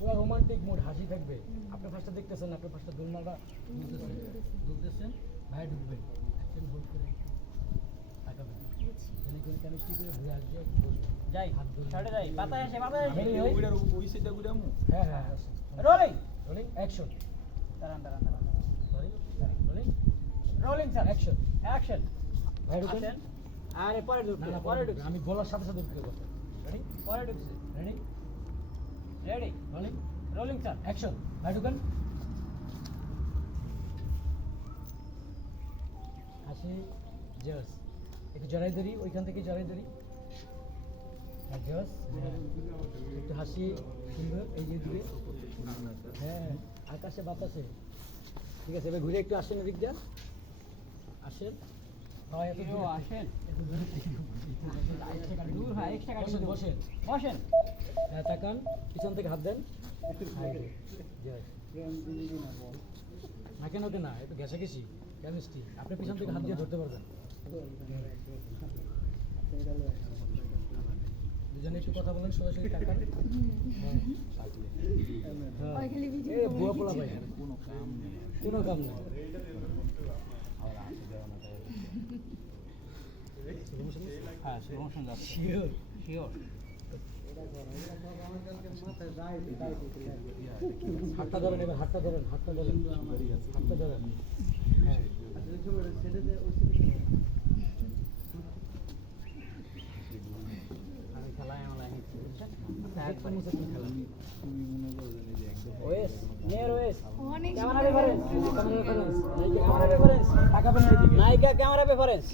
পুরো romantic mood হাসি থাকবে। আপনি ফার্স্টে দেখতেছেন আপনি ফার্স্টে দোলনাটা দুলতেছেন দুলতেছেন ভাই ঢুকবেন অ্যাকশন হোল্ড করে তাকাবেন করে কেমিস্ট্রি করে ঘুরে আসবে যাই হাত ধরে সাইডে যাই পাতায় আসে পাতায় আসে। আমি ওই- ওইটার ওই সাইডটা হ্যাঁ হ্যাঁ রোলিং রোলিং অ্যাকশন দাঁড়ান দাঁড়ান দাঁড়ান। Sorry rolling rolling sir action action ভাই ঢুকেন। আরে পরে পরে আমি বলার সাথে সাথে পরে ঢুকছে। Ready ready rolling rolling sir action ভাই ঢুকেন হাসি জাস একটু জড়াই ধরি, ওইখান থেকে জড়াই ধরি। হ্যাঁ জাস একটু হাসি সুন্দর এই যে দিকে। হ্যাঁ আকাশে বাতাসে। ঠিক আছে, এবার ঘুরে একটু আসেন এদিক দিয়ে। আসেন। বসেন বসেন। বসেন। হ্যাঁ তাকান। পিছন থেকে হাত দেন. না কেন কেন একটু ঘেসে গেছি কেমিস্ট্রি। আপনি পিছন থেকে হাত দিয়ে ধরতে পারবেন। দুজনে একটু কথা বলেন সোজাসুজি তাকান। হ্যাঁ। ওই খালি ভিডিও এ বুয়া পোলা ভাই। কোনো কাম নেই কোনো কাম নেই হ্যাঁ প্রমোশন. শিওর হাতটা ধরেন এবার হাতটা ধরেন হাতটা ধরেন। হাতটা ধরেন। হ্যাঁ মনে নায়িকা ক্যামেরা রেফারেন্স